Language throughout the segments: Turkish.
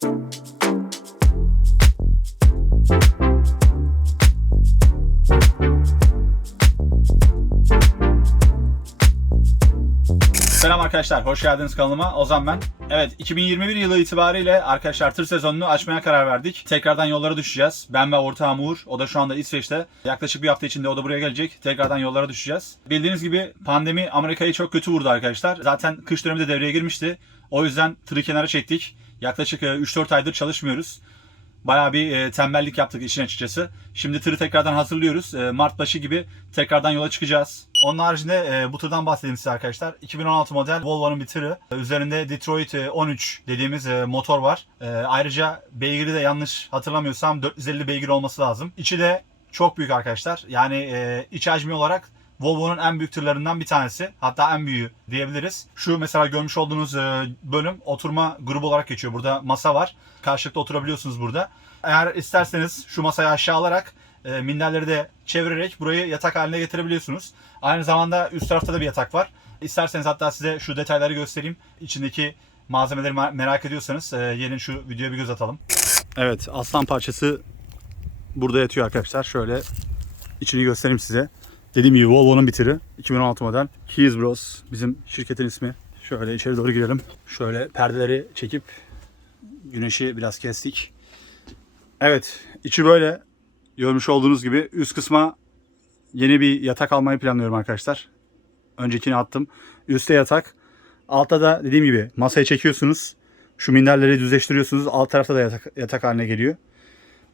Selam arkadaşlar, hoş geldiniz kanalıma. Ozan ben. Evet, 2021 yılı itibariyle arkadaşlar tır sezonunu açmaya karar verdik. Tekrardan yollara düşeceğiz. Ben ve ortağım Uğur, o da şu anda İsveç'te. Yaklaşık bir hafta içinde o da buraya gelecek. Tekrardan yollara düşeceğiz. Bildiğiniz gibi pandemi Amerika'yı çok kötü vurdu arkadaşlar. Zaten kış dönemi de devreye girmişti. O yüzden tırı kenara çektik. Yaklaşık e, 3-4 aydır çalışmıyoruz. Bayağı bir e, tembellik yaptık işin açıkçası. Şimdi tırı tekrardan hazırlıyoruz. E, Mart başı gibi tekrardan yola çıkacağız. Onun haricinde e, bu tırdan bahsedeyim size arkadaşlar. 2016 model Volvo'nun bir tırı. E, Üzerinde Detroit e, 13 dediğimiz e, motor var. E, ayrıca beygiri de yanlış hatırlamıyorsam 450 beygir olması lazım. İçi de çok büyük arkadaşlar. Yani e, iç hacmi olarak Volvo'nun en büyük tırlarından bir tanesi. Hatta en büyüğü diyebiliriz. Şu mesela görmüş olduğunuz e, bölüm oturma grubu olarak geçiyor. Burada masa var. Karşılıklı oturabiliyorsunuz burada. Eğer isterseniz şu masayı aşağı alarak e, minderleri de çevirerek burayı yatak haline getirebiliyorsunuz. Aynı zamanda üst tarafta da bir yatak var. İsterseniz hatta size şu detayları göstereyim. İçindeki malzemeleri mer- merak ediyorsanız e, gelin şu videoya bir göz atalım. Evet aslan parçası burada yatıyor arkadaşlar. Şöyle içini göstereyim size. Dediğim gibi Volvo'nun bir tırı. 2016 model. Keys Bros. Bizim şirketin ismi. Şöyle içeri doğru girelim. Şöyle perdeleri çekip güneşi biraz kestik. Evet içi böyle. Görmüş olduğunuz gibi üst kısma yeni bir yatak almayı planlıyorum arkadaşlar. Öncekini attım. Üste yatak. Altta da dediğim gibi masaya çekiyorsunuz. Şu minderleri düzleştiriyorsunuz. Alt tarafta da yatak, yatak haline geliyor.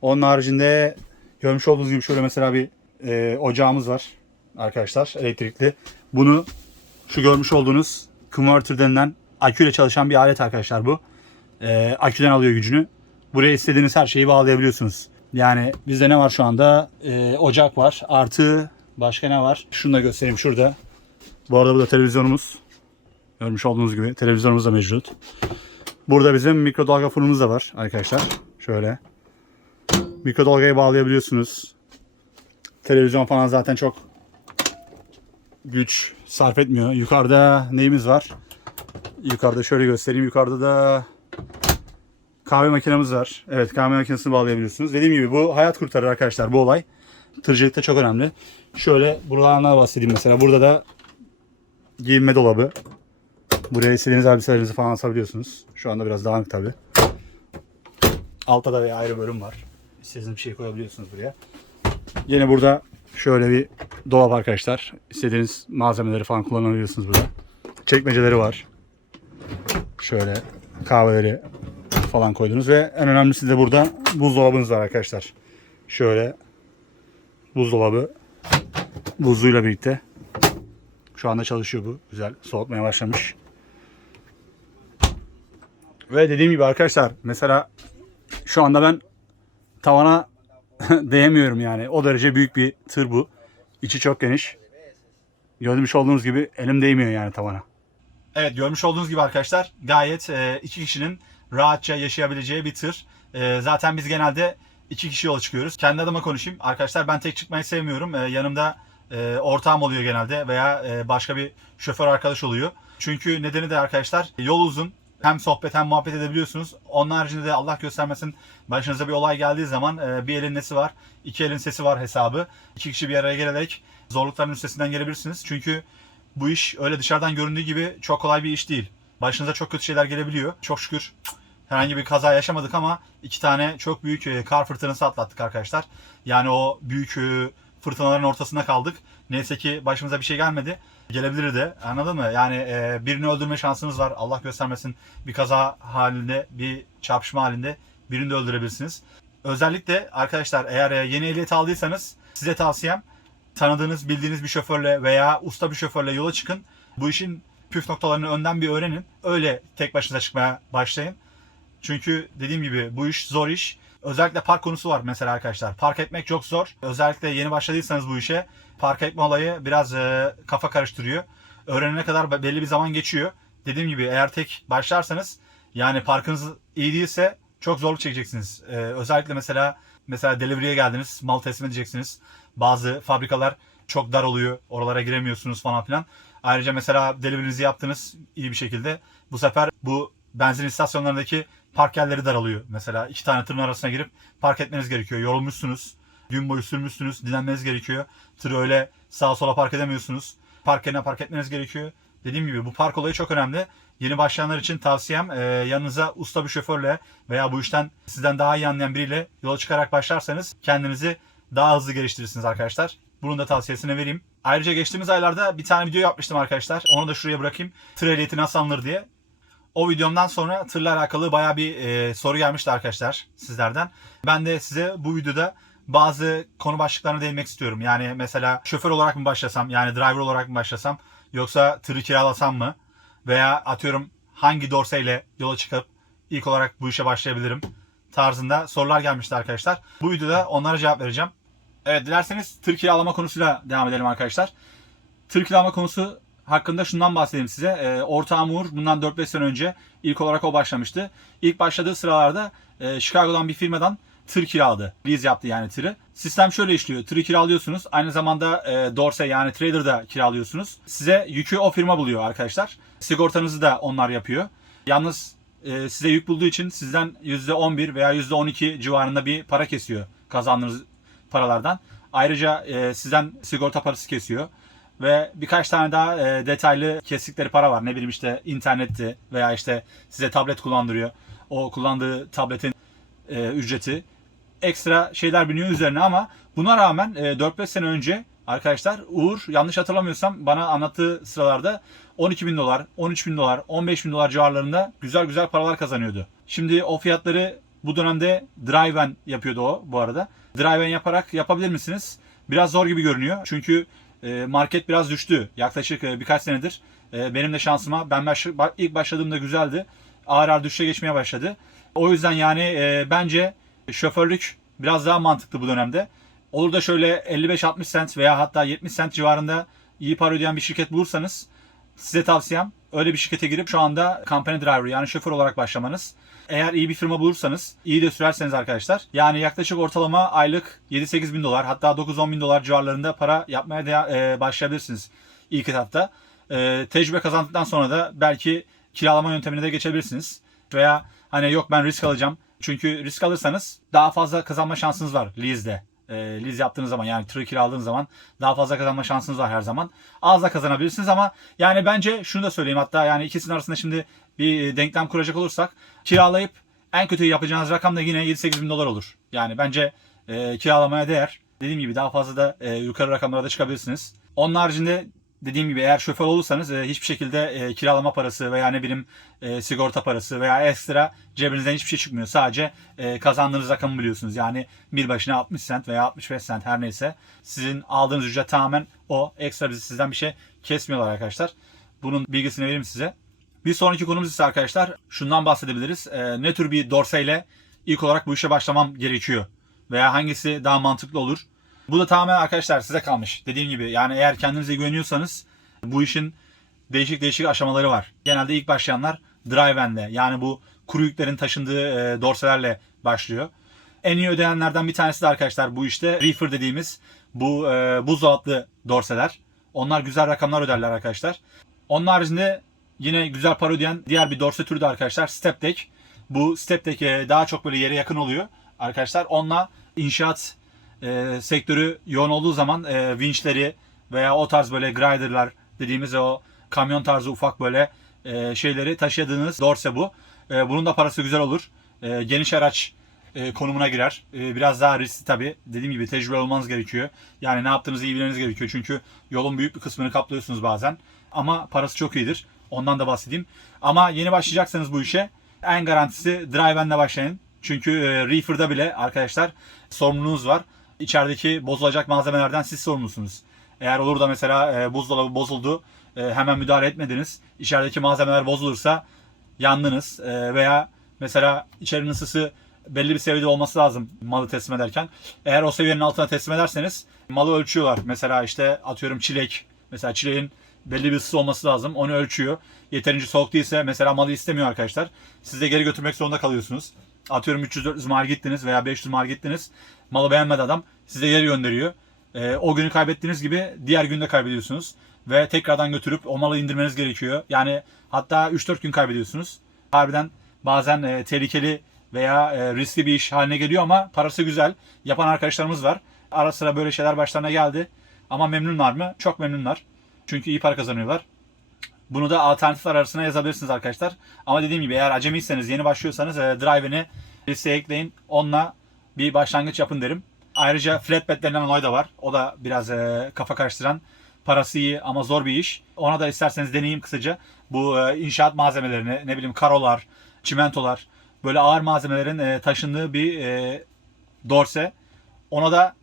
Onun haricinde görmüş olduğunuz gibi şöyle mesela bir e, ocağımız var arkadaşlar elektrikli. Bunu şu görmüş olduğunuz converter denilen aküyle çalışan bir alet arkadaşlar bu. E, aküden alıyor gücünü. Buraya istediğiniz her şeyi bağlayabiliyorsunuz. Yani bizde ne var şu anda? E, ocak var. Artı başka ne var? Şunu da göstereyim şurada. Bu arada bu da televizyonumuz. Görmüş olduğunuz gibi televizyonumuz da mevcut. Burada bizim mikrodalga fırınımız da var arkadaşlar. Şöyle. Mikrodalgaya bağlayabiliyorsunuz. Televizyon falan zaten çok güç sarf etmiyor. Yukarıda neyimiz var? Yukarıda şöyle göstereyim. Yukarıda da kahve makinemiz var. Evet kahve makinesini bağlayabiliyorsunuz. Dediğim gibi bu hayat kurtarır arkadaşlar bu olay. Tırcılıkta çok önemli. Şöyle buralardan bahsedeyim mesela. Burada da giyinme dolabı. Buraya istediğiniz elbiselerinizi falan asabiliyorsunuz. Şu anda biraz dağınık tabi. Altta da bir ayrı bölüm var. İstediğiniz bir şey koyabiliyorsunuz buraya. Yine burada şöyle bir dolap arkadaşlar. İstediğiniz malzemeleri falan kullanabiliyorsunuz burada. Çekmeceleri var. Şöyle kahveleri falan koydunuz ve en önemlisi de burada buzdolabınız var arkadaşlar. Şöyle buzdolabı buzluyla birlikte şu anda çalışıyor bu. Güzel soğutmaya başlamış. Ve dediğim gibi arkadaşlar mesela şu anda ben tavana değemiyorum yani. O derece büyük bir tır bu. İçi çok geniş. Görmüş olduğunuz gibi elim değmiyor yani tavana. Evet görmüş olduğunuz gibi arkadaşlar gayet e, iki kişinin rahatça yaşayabileceği bir tır. E, zaten biz genelde iki kişi yola çıkıyoruz. Kendi adıma konuşayım. Arkadaşlar ben tek çıkmayı sevmiyorum. E, yanımda e, ortağım oluyor genelde veya e, başka bir şoför arkadaş oluyor. Çünkü nedeni de arkadaşlar yol uzun. Hem sohbet hem muhabbet edebiliyorsunuz. Onun haricinde de Allah göstermesin başınıza bir olay geldiği zaman e, bir elin nesi var, iki elin sesi var hesabı. İki kişi bir araya gelerek zorlukların üstesinden gelebilirsiniz. Çünkü bu iş öyle dışarıdan göründüğü gibi çok kolay bir iş değil. Başınıza çok kötü şeyler gelebiliyor. Çok şükür herhangi bir kaza yaşamadık ama iki tane çok büyük e, kar fırtınası atlattık arkadaşlar. Yani o büyük e, fırtınaların ortasında kaldık. Neyse ki başımıza bir şey gelmedi. Gelebilir de anladın mı? Yani e, birini öldürme şansınız var. Allah göstermesin bir kaza halinde, bir çarpışma halinde birini de öldürebilirsiniz. Özellikle arkadaşlar eğer e, yeni ehliyet aldıysanız size tavsiyem tanıdığınız, bildiğiniz bir şoförle veya usta bir şoförle yola çıkın. Bu işin püf noktalarını önden bir öğrenin. Öyle tek başınıza çıkmaya başlayın. Çünkü dediğim gibi bu iş zor iş. Özellikle park konusu var mesela arkadaşlar. Park etmek çok zor. Özellikle yeni başladıysanız bu işe park etme olayı biraz e, kafa karıştırıyor. Öğrenene kadar belli bir zaman geçiyor. Dediğim gibi eğer tek başlarsanız yani parkınız iyi değilse çok zorluk çekeceksiniz. E, özellikle mesela mesela delivery'e geldiniz, mal teslim edeceksiniz. Bazı fabrikalar çok dar oluyor. Oralara giremiyorsunuz falan filan. Ayrıca mesela delivery'nizi yaptınız iyi bir şekilde. Bu sefer bu benzin istasyonlarındaki park yerleri daralıyor. Mesela iki tane tırın arasına girip park etmeniz gerekiyor. Yorulmuşsunuz. Gün boyu sürmüşsünüz. Dinlenmeniz gerekiyor. Tırı öyle sağa sola park edemiyorsunuz. Park yerine park etmeniz gerekiyor. Dediğim gibi bu park olayı çok önemli. Yeni başlayanlar için tavsiyem e, yanınıza usta bir şoförle veya bu işten sizden daha iyi anlayan biriyle yola çıkarak başlarsanız kendinizi daha hızlı geliştirirsiniz arkadaşlar. Bunun da tavsiyesini vereyim. Ayrıca geçtiğimiz aylarda bir tane video yapmıştım arkadaşlar. Onu da şuraya bırakayım. Tır ehliyeti nasıl alınır diye. O videomdan sonra tırla alakalı baya bir e, soru gelmişti arkadaşlar sizlerden. Ben de size bu videoda bazı konu başlıklarına değinmek istiyorum. Yani mesela şoför olarak mı başlasam, yani driver olarak mı başlasam, yoksa tırı kiralasam mı? Veya atıyorum hangi dorseyle yola çıkıp ilk olarak bu işe başlayabilirim tarzında sorular gelmişti arkadaşlar. Bu videoda onlara cevap vereceğim. Evet dilerseniz tır kiralama konusuyla devam edelim arkadaşlar. Tır kiralama konusu hakkında şundan bahsedeyim size. Ee, ortağım Uğur bundan 4-5 sene önce ilk olarak o başlamıştı. İlk başladığı sıralarda e, Chicago'dan bir firmadan tır kiraladı. Lease yaptı yani tırı. Sistem şöyle işliyor. Tırı kiralıyorsunuz. Aynı zamanda e, Dorse yani Trader da kiralıyorsunuz. Size yükü o firma buluyor arkadaşlar. Sigortanızı da onlar yapıyor. Yalnız e, size yük bulduğu için sizden %11 veya %12 civarında bir para kesiyor kazandığınız paralardan. Ayrıca e, sizden sigorta parası kesiyor. Ve birkaç tane daha e, detaylı kestikleri para var. Ne bileyim işte internetti veya işte size tablet kullandırıyor. O kullandığı tabletin e, ücreti. Ekstra şeyler biniyor üzerine ama buna rağmen e, 4-5 sene önce arkadaşlar Uğur yanlış hatırlamıyorsam bana anlattığı sıralarda 12 bin dolar, 13 bin dolar, 15 bin dolar civarlarında güzel güzel paralar kazanıyordu. Şimdi o fiyatları bu dönemde Driven yapıyordu o bu arada. Driven yaparak yapabilir misiniz? Biraz zor gibi görünüyor. Çünkü market biraz düştü. Yaklaşık e, birkaç senedir. E, Benim de şansıma ben baş- ba- ilk başladığımda güzeldi. Ağır ağır düşüşe geçmeye başladı. O yüzden yani e, bence şoförlük biraz daha mantıklı bu dönemde. Olur da şöyle 55-60 sent veya hatta 70 sent civarında iyi para ödeyen bir şirket bulursanız size tavsiyem öyle bir şirkete girip şu anda company driver yani şoför olarak başlamanız. Eğer iyi bir firma bulursanız, iyi de sürerseniz arkadaşlar. Yani yaklaşık ortalama aylık 7-8 bin dolar hatta 9-10 bin dolar civarlarında para yapmaya da, e, başlayabilirsiniz ilk etapta. E, tecrübe kazandıktan sonra da belki kiralama yöntemine de geçebilirsiniz. Veya hani yok ben risk alacağım. Çünkü risk alırsanız daha fazla kazanma şansınız var lease'de. E, lease yaptığınız zaman yani tırı kiraladığınız zaman daha fazla kazanma şansınız var her zaman. Az da kazanabilirsiniz ama yani bence şunu da söyleyeyim hatta yani ikisinin arasında şimdi bir denklem kuracak olursak kiralayıp en kötü yapacağınız rakam da yine 7-8 bin dolar olur. Yani bence e, kiralamaya değer. Dediğim gibi daha fazla da e, yukarı rakamlara da çıkabilirsiniz. Onun haricinde dediğim gibi eğer şoför olursanız e, hiçbir şekilde e, kiralama parası veya ne bileyim e, sigorta parası veya ekstra cebinizden hiçbir şey çıkmıyor. Sadece e, kazandığınız rakamı biliyorsunuz. Yani bir başına 60 sent veya 65 sent her neyse sizin aldığınız ücret tamamen o. Ekstra bizi sizden bir şey kesmiyorlar arkadaşlar. Bunun bilgisini vereyim size. Bir sonraki konumuz ise arkadaşlar şundan bahsedebiliriz. E, ne tür bir dorseyle ilk olarak bu işe başlamam gerekiyor? Veya hangisi daha mantıklı olur? Bu da tamamen arkadaşlar size kalmış. Dediğim gibi yani eğer kendinize güveniyorsanız bu işin değişik değişik aşamaları var. Genelde ilk başlayanlar driven'le yani bu kuru yüklerin taşındığı e, dorselerle başlıyor. En iyi ödeyenlerden bir tanesi de arkadaşlar bu işte reefer dediğimiz bu e, buzdolaplı dorseler. Onlar güzel rakamlar öderler arkadaşlar. Onun haricinde yine güzel para ödeyen diğer bir dorse türü de arkadaşlar step deck. Bu step deck e, daha çok böyle yere yakın oluyor arkadaşlar. Onunla inşaat e, sektörü yoğun olduğu zaman e, vinçleri veya o tarz böyle griderlar dediğimiz o kamyon tarzı ufak böyle e, şeyleri taşıdığınız dorse bu. E, bunun da parası güzel olur. E, geniş araç e, konumuna girer. E, biraz daha riskli tabi. Dediğim gibi tecrübe olmanız gerekiyor. Yani ne yaptığınızı iyi bilmeniz gerekiyor. Çünkü yolun büyük bir kısmını kaplıyorsunuz bazen. Ama parası çok iyidir. Ondan da bahsedeyim. Ama yeni başlayacaksanız bu işe en garantisi Driven'le başlayın. Çünkü e, Reefer'da bile arkadaşlar sorumluluğunuz var. İçerideki bozulacak malzemelerden siz sorumlusunuz. Eğer olur da mesela e, buzdolabı bozuldu, e, hemen müdahale etmediniz. İçerideki malzemeler bozulursa yandınız. E, veya mesela içerinin ısısı belli bir seviyede olması lazım malı teslim ederken. Eğer o seviyenin altına teslim ederseniz malı ölçüyorlar. Mesela işte atıyorum çilek. Mesela çileğin belli bir ısısı olması lazım. Onu ölçüyor. Yeterince soğuk değilse mesela malı istemiyor arkadaşlar. Siz de geri götürmek zorunda kalıyorsunuz. Atıyorum 300-400 mal gittiniz veya 500 mal gittiniz. Malı beğenmedi adam. Size geri gönderiyor. Ee, o günü kaybettiğiniz gibi diğer günde kaybediyorsunuz. Ve tekrardan götürüp o malı indirmeniz gerekiyor. Yani hatta 3-4 gün kaybediyorsunuz. harbiden bazen e, tehlikeli veya e, riskli bir iş haline geliyor ama parası güzel. Yapan arkadaşlarımız var. Ara sıra böyle şeyler başlarına geldi. Ama memnunlar mı? Çok memnunlar. Çünkü iyi para kazanıyorlar. Bunu da alternatifler arasına yazabilirsiniz arkadaşlar. Ama dediğim gibi eğer acemiyseniz, yeni başlıyorsanız e, Drive'ini listeye ekleyin. Onunla bir başlangıç yapın derim. Ayrıca flatbed denilen olay da var. O da biraz e, kafa karıştıran. Parası iyi ama zor bir iş. Ona da isterseniz deneyeyim kısaca. Bu e, inşaat malzemelerini, ne bileyim karolar, çimentolar, böyle ağır malzemelerin e, taşındığı bir e, dorse. Ona da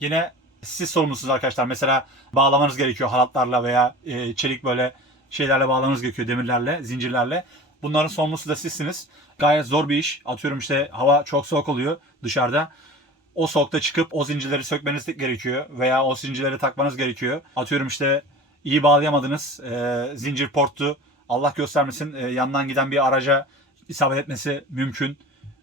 yine siz sorumlusunuz arkadaşlar. Mesela bağlamanız gerekiyor halatlarla veya e, çelik böyle şeylerle bağlamanız gerekiyor demirlerle, zincirlerle. Bunların sorumlusu da sizsiniz. Gayet zor bir iş. Atıyorum işte hava çok soğuk oluyor dışarıda. O soğukta çıkıp o zincirleri sökmeniz gerekiyor veya o zincirleri takmanız gerekiyor. Atıyorum işte iyi bağlayamadınız. e, zincir porttu. Allah göstermesin e, yandan giden bir araca isabet etmesi mümkün.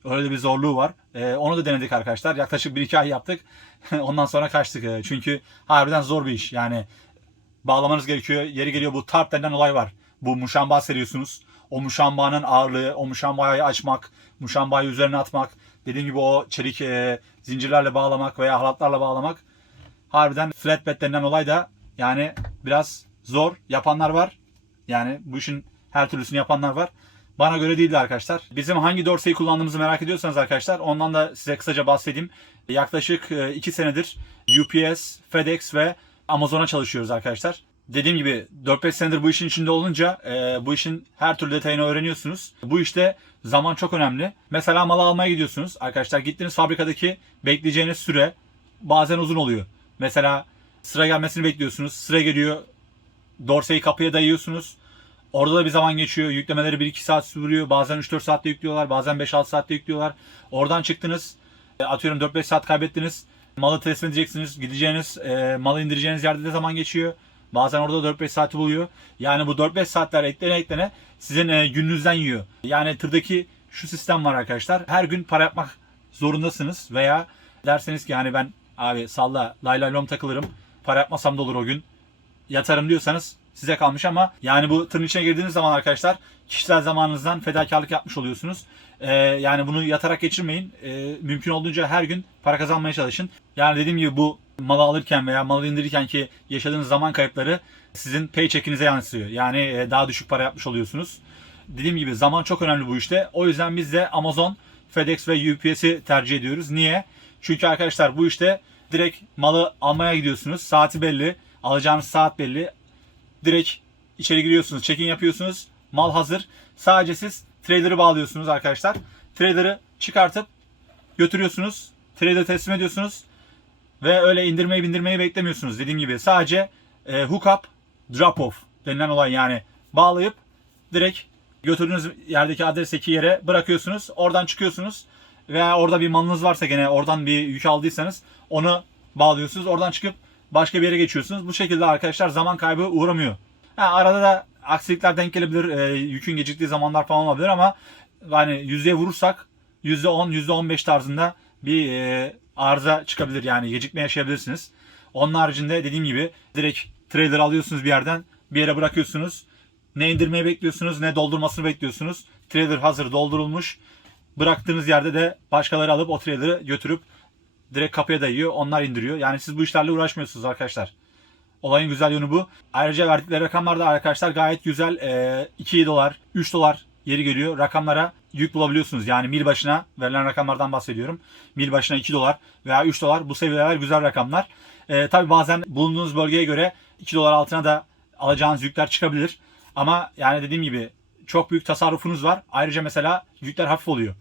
Öyle bir zorluğu var. E, onu da denedik arkadaşlar. Yaklaşık 1-2 ay yaptık. Ondan sonra kaçtık. E, çünkü harbiden zor bir iş. Yani bağlamanız gerekiyor. Yeri geliyor bu tarp denilen olay var. Bu muşamba seriyorsunuz. O muşambanın ağırlığı, o muşambayı açmak, muşambayı üzerine atmak, dediğim gibi o çelik e, zincirlerle bağlamak veya halatlarla bağlamak harbiden flatbed denilen olay da yani biraz zor. Yapanlar var. Yani bu işin her türlüsünü yapanlar var. Bana göre değildi arkadaşlar. Bizim hangi dorseyi kullandığımızı merak ediyorsanız arkadaşlar ondan da size kısaca bahsedeyim. Yaklaşık 2 senedir UPS, FedEx ve Amazon'a çalışıyoruz arkadaşlar. Dediğim gibi 4-5 senedir bu işin içinde olunca e, bu işin her türlü detayını öğreniyorsunuz. Bu işte zaman çok önemli. Mesela malı almaya gidiyorsunuz. Arkadaşlar gittiğiniz fabrikadaki bekleyeceğiniz süre bazen uzun oluyor. Mesela sıra gelmesini bekliyorsunuz. Sıra geliyor. Dorseyi kapıya dayıyorsunuz. Orada da bir zaman geçiyor. Yüklemeleri 1-2 saat sürüyor. Bazen 3-4 saatte yüklüyorlar. Bazen 5-6 saatte yüklüyorlar. Oradan çıktınız. E, Atıyorum 4-5 saat kaybettiniz. Malı teslim edeceksiniz. Gideceğiniz, e, malı indireceğiniz yerde de zaman geçiyor. Bazen orada 4-5 saati buluyor. Yani bu 4-5 saatler eklene eklene sizin e, gününüzden yiyor. Yani tırdaki şu sistem var arkadaşlar. Her gün para yapmak zorundasınız. Veya derseniz ki yani ben abi salla lay lay lom takılırım. Para yapmasam da olur o gün yatarım diyorsanız size kalmış ama yani bu tırın içine girdiğiniz zaman arkadaşlar kişisel zamanınızdan fedakarlık yapmış oluyorsunuz. Ee, yani bunu yatarak geçirmeyin. Ee, mümkün olduğunca her gün para kazanmaya çalışın. Yani dediğim gibi bu malı alırken veya malı indirirken ki yaşadığınız zaman kayıpları sizin paycheck'inize yansıyor. Yani e, daha düşük para yapmış oluyorsunuz. Dediğim gibi zaman çok önemli bu işte. O yüzden biz de Amazon, FedEx ve UPS'i tercih ediyoruz. Niye? Çünkü arkadaşlar bu işte direkt malı almaya gidiyorsunuz. Saati belli. Alacağınız saat belli. Direkt içeri giriyorsunuz. Check-in yapıyorsunuz. Mal hazır. Sadece siz trailer'ı bağlıyorsunuz arkadaşlar. Trailer'ı çıkartıp götürüyorsunuz. Trailer'ı teslim ediyorsunuz. Ve öyle indirmeyi bindirmeyi beklemiyorsunuz. Dediğim gibi sadece e, hook up, drop off denilen olay yani bağlayıp direkt götürdüğünüz yerdeki adresteki yere bırakıyorsunuz. Oradan çıkıyorsunuz. Veya orada bir malınız varsa gene oradan bir yük aldıysanız onu bağlıyorsunuz. Oradan çıkıp başka bir yere geçiyorsunuz. Bu şekilde arkadaşlar zaman kaybı uğramıyor. Ha, arada da aksilikler denk gelebilir. E, yükün geciktiği zamanlar falan olabilir ama yani yüzdeye vurursak %10, %15 tarzında bir e, arıza çıkabilir. Yani gecikme yaşayabilirsiniz. Onun haricinde dediğim gibi direkt trailer alıyorsunuz bir yerden bir yere bırakıyorsunuz. Ne indirmeyi bekliyorsunuz ne doldurmasını bekliyorsunuz. Trailer hazır doldurulmuş. Bıraktığınız yerde de başkaları alıp o trailer'ı götürüp direkt kapıya dayıyor. Onlar indiriyor. Yani siz bu işlerle uğraşmıyorsunuz arkadaşlar. Olayın güzel yönü bu. Ayrıca verdikleri rakamlar da arkadaşlar gayet güzel. Ee, 2 dolar, 3 dolar yeri geliyor. Rakamlara yük bulabiliyorsunuz. Yani mil başına verilen rakamlardan bahsediyorum. Mil başına 2 dolar veya 3 dolar bu seviyeler güzel rakamlar. Ee, Tabi bazen bulunduğunuz bölgeye göre 2 dolar altına da alacağınız yükler çıkabilir. Ama yani dediğim gibi çok büyük tasarrufunuz var. Ayrıca mesela yükler hafif oluyor.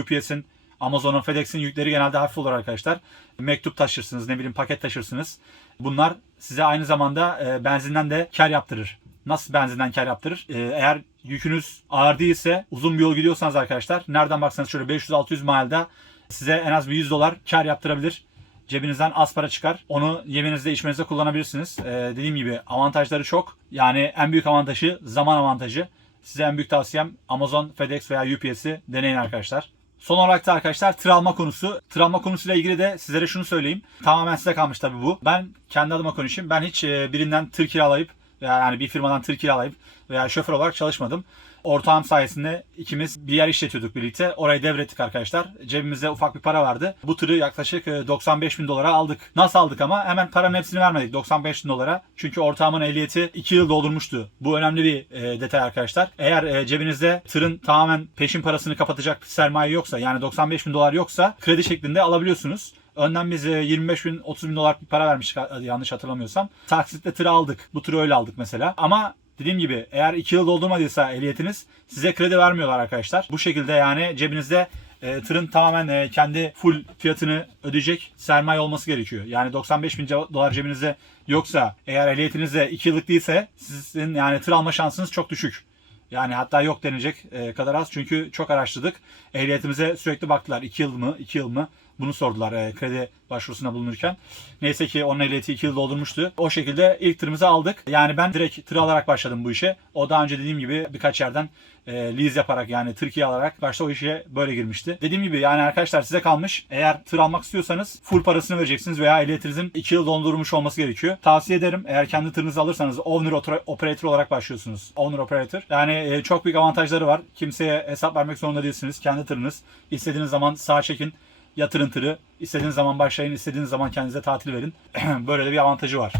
UPS'in, Amazon'un, FedEx'in yükleri genelde hafif olur arkadaşlar. Mektup taşırsınız, ne bileyim paket taşırsınız. Bunlar size aynı zamanda e, benzinden de kar yaptırır. Nasıl benzinden kar yaptırır? E, eğer yükünüz ağır değilse, uzun bir yol gidiyorsanız arkadaşlar, nereden baksanız şöyle 500-600 milede size en az bir 100 dolar kar yaptırabilir. Cebinizden az para çıkar. Onu yemenizde içmenizde kullanabilirsiniz. Ee, dediğim gibi avantajları çok. Yani en büyük avantajı zaman avantajı. Size en büyük tavsiyem Amazon, FedEx veya UPS'i deneyin arkadaşlar. Son olarak da arkadaşlar tır alma konusu. Tır alma konusuyla ilgili de sizlere şunu söyleyeyim. Tamamen size kalmış tabii bu. Ben kendi adıma konuşayım. Ben hiç e, birinden tır kiralayıp yani bir firmadan tır kiralayıp veya şoför olarak çalışmadım. Ortağım sayesinde ikimiz bir yer işletiyorduk birlikte. Orayı devrettik arkadaşlar. Cebimizde ufak bir para vardı. Bu tırı yaklaşık e, 95 bin dolara aldık. Nasıl aldık ama hemen paranın hepsini vermedik 95 bin dolara. Çünkü ortağımın ehliyeti 2 yıl doldurmuştu. Bu önemli bir e, detay arkadaşlar. Eğer e, cebinizde tırın tamamen peşin parasını kapatacak sermaye yoksa yani 95 bin dolar yoksa kredi şeklinde alabiliyorsunuz. Önden biz e, 25 bin 30 bin dolar bir para vermiştik yanlış hatırlamıyorsam. Taksitle tırı aldık. Bu tırı öyle aldık mesela. Ama dediğim gibi eğer 2 yıl doldurmadıysa ehliyetiniz size kredi vermiyorlar arkadaşlar. Bu şekilde yani cebinizde e, tırın tamamen e, kendi full fiyatını ödeyecek sermaye olması gerekiyor. Yani 95 bin dolar cebinizde yoksa eğer ehliyetiniz de 2 yıllık değilse sizin yani tır alma şansınız çok düşük. Yani hatta yok denilecek e, kadar az. Çünkü çok araştırdık. Ehliyetimize sürekli baktılar. 2 yıl mı? 2 yıl mı? Bunu sordular e, kredi başvurusuna bulunurken. Neyse ki onun ehliyeti 2 yıl doldurmuştu. O şekilde ilk tırımızı aldık. Yani ben direkt tır alarak başladım bu işe. O daha önce dediğim gibi birkaç yerden e, lease yaparak yani Türkiye alarak başta o işe böyle girmişti. Dediğim gibi yani arkadaşlar size kalmış. Eğer tır almak istiyorsanız full parasını vereceksiniz veya ehliyetinizin 2 yıl doldurmuş olması gerekiyor. Tavsiye ederim eğer kendi tırınızı alırsanız owner operator olarak başlıyorsunuz. Owner operator. Yani e, çok büyük avantajları var. Kimseye hesap vermek zorunda değilsiniz. Kendi tırınız. İstediğiniz zaman sağ çekin yatırın tırı. İstediğiniz zaman başlayın, istediğiniz zaman kendinize tatil verin. Böyle de bir avantajı var.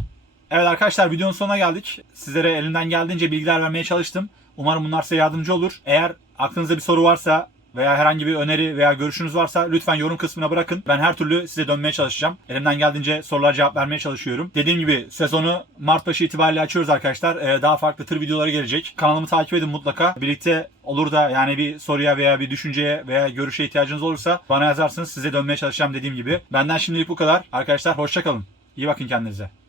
Evet arkadaşlar videonun sonuna geldik. Sizlere elimden geldiğince bilgiler vermeye çalıştım. Umarım bunlar size yardımcı olur. Eğer aklınızda bir soru varsa veya herhangi bir öneri veya görüşünüz varsa lütfen yorum kısmına bırakın. Ben her türlü size dönmeye çalışacağım. Elimden geldiğince sorulara cevap vermeye çalışıyorum. Dediğim gibi sezonu Mart başı itibariyle açıyoruz arkadaşlar. Ee, daha farklı tır videoları gelecek. Kanalımı takip edin mutlaka. Birlikte olur da yani bir soruya veya bir düşünceye veya görüşe ihtiyacınız olursa bana yazarsınız. Size dönmeye çalışacağım dediğim gibi. Benden şimdilik bu kadar. Arkadaşlar hoşçakalın. İyi bakın kendinize.